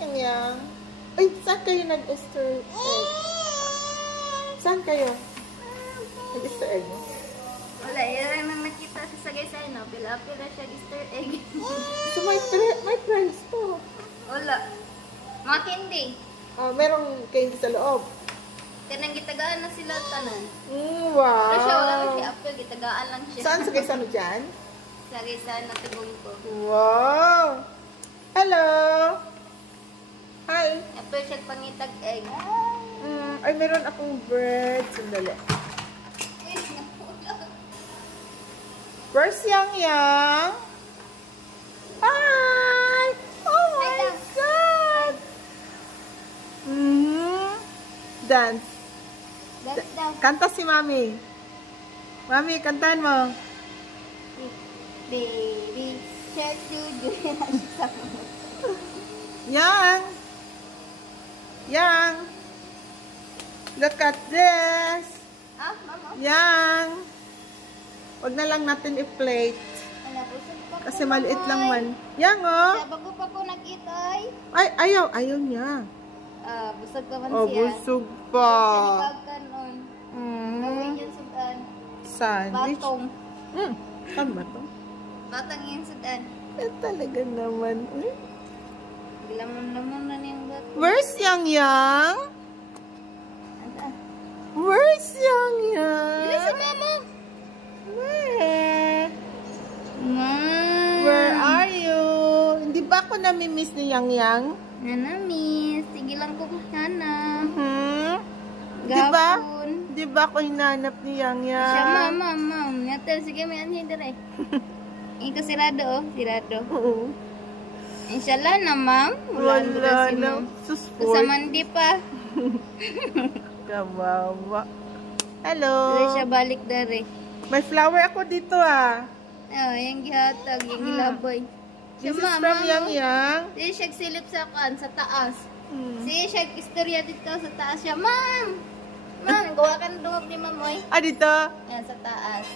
Yang. Ay, saan kayo nag-Easter egg? Saan kayo? Nag-Easter egg? Wala, yan nang nakita sa Sagaysay, no? Pila-pila siya Easter egg. So, may price po. Wala. Mga candy. Merong candy sa loob. Kanang gitagaan na sila tanan. Wow. Pero siya, wala lang siya apple, gitagaan lang siya. Saan sa Gaysano dyan? Sagaysay na tugon ko. Wow. Hello. Hi. Apple siya pangitag egg. Ay, meron akong bird. Sandali. Where's Yang? Hi! Oh my God! Dance. Dance daw. Kanta si Mami. Mami, kantahan mo. Baby shark do. Yang. Look at this. Mama? Yang. Wag na lang natin i-plate. Busog pa Kasi ko, maliit Mamoy. lang man. Yang, oh. Siya, bago pa ko nag-itay. Ay, ayaw niya. Busog pa man Oh, siya. busog pa. Siya kanon. Gawin yung sudan. Sandwich. Batong. Saan ba to? Batang yung sudan. Talaga naman. Lamon-lamon na niyang batong. Where's Yang? Where's Yang? Dili si Mama. Where? Mom. Where are you? Hindi ba ako nami-miss ni Yang? Nana, miss. Sige lang ko sana. Di ba? Gapon. Di ba ako hinanap ni Yang? Siya, ma'am. Yatel, sige, may anhin dire. Ikaw sirado, oh. Sirado. Oo. Inshallah na, ma'am. Wala na. Susport. Sa mandi pa. Kawawa. Hello. Dili siya balik dari. May flower ako dito, ah. Oh, yung gihatag, yung gilaboy. This is from Yang. Siya siya silip sa taas. Siya siya istorya dito sa taas siya. Ma'am! Ma'am, gawa ka ng dungog ni Mamoy. Dito? Yan, sa taas.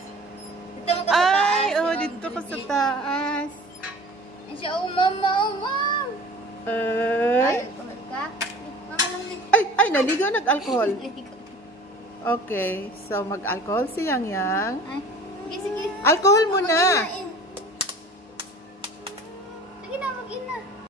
Dito mo ka sa taas. Ay, dito ka sa taas. Yan siya, ma'am. Ay, kumad ka. Mama lang din. Ay, naligo nag-alcohol. Okay, so mag-alcohol si Yang. Ay, sige. Alcohol muna.